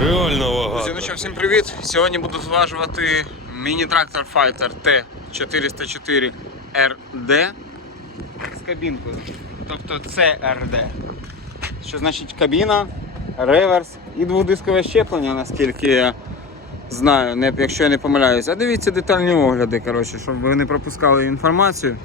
Реально Друзі, вага. ну що, всім привіт! Сьогодні буду зважувати міні-трактор Fighter T404 RD з кабінкою. Тобто це RD. Що значить кабіна, реверс і двохдискове щеплення, наскільки я знаю, не, якщо я не помиляюся. А дивіться детальні огляди, коротше, щоб ви не пропускали інформацію.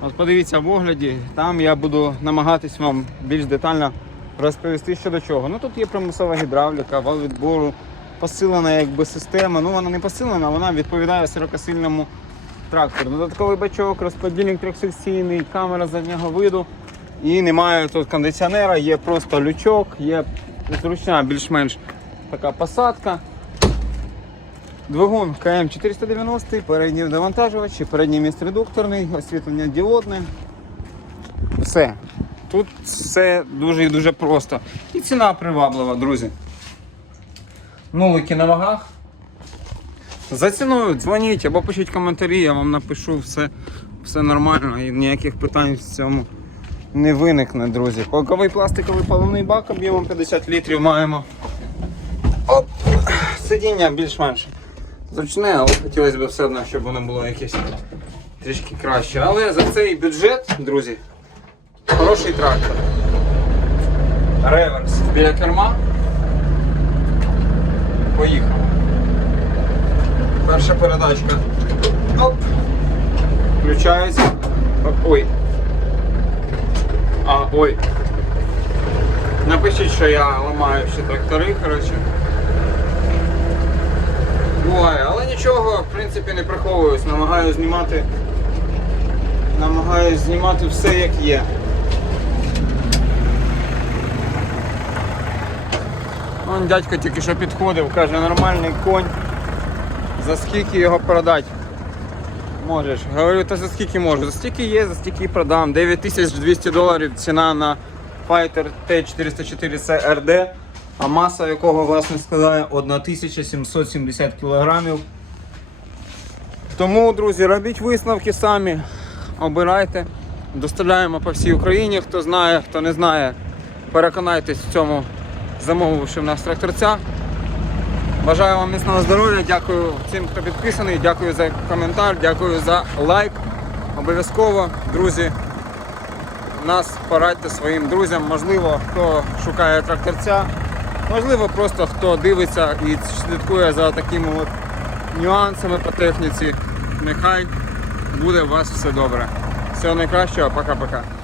От подивіться в огляді, там я буду намагатись вам більш детально розповісти що до чого. Ну тут є примусова гідравліка, вал відбору, посилена якби система. Ну вона не посилена, вона відповідає 40-сильному трактору. Додатковий бачок, розподільник трьохсекційний, камера заднього виду. І немає тут кондиціонера, є просто лючок, є зручна більш-менш така посадка. Двигун КМ490, передній навантажувач, передній міст редукторний, освітлення діодне. Все. Тут все дуже і дуже просто. І ціна приваблива, друзі. Нулики на вагах. За ціною дзвоніть або пишіть коментарі, я вам напишу все, все нормально і ніяких питань в цьому не виникне, друзі. Боковий пластиковий паливний бак об'ємом 50 літрів маємо. Оп! Сидіння більш-менш зручне, але хотілося б все одно, щоб воно було якесь трішки краще. Але за цей бюджет, друзі, хороший трактор. Реверс біля керма. Поїхав. Перша передачка. Оп. Включається. Ой. А, ой. Напишіть, що я ламаю всі трактори, коротше. Буває, але нічого, в принципі, не приховуюсь, намагаюся знімати. Намагаюсь знімати все як є. Вон дядько тільки що підходив, каже, нормальний конь. За скільки його продати? Можеш. Говорю, та за скільки можу? За стільки є, за стільки і продам. 9200 доларів ціна на Fighter T404 CRD, а маса якого власне складає 1770 кілограмів. Тому, друзі, робіть висновки самі, обирайте. Доставляємо по всій Україні. Хто знає, хто не знає, переконайтесь в цьому, замовивши в нас тракторця. Бажаю вам міцного здоров'я, дякую всім, хто підписаний, дякую за коментар, дякую за лайк. Обов'язково, друзі, нас порадьте своїм друзям. Можливо, хто шукає тракторця, можливо, просто хто дивиться і слідкує за такими от нюансами по техніці. Нехай буде у вас все добре. Всього найкращого, пока-пока.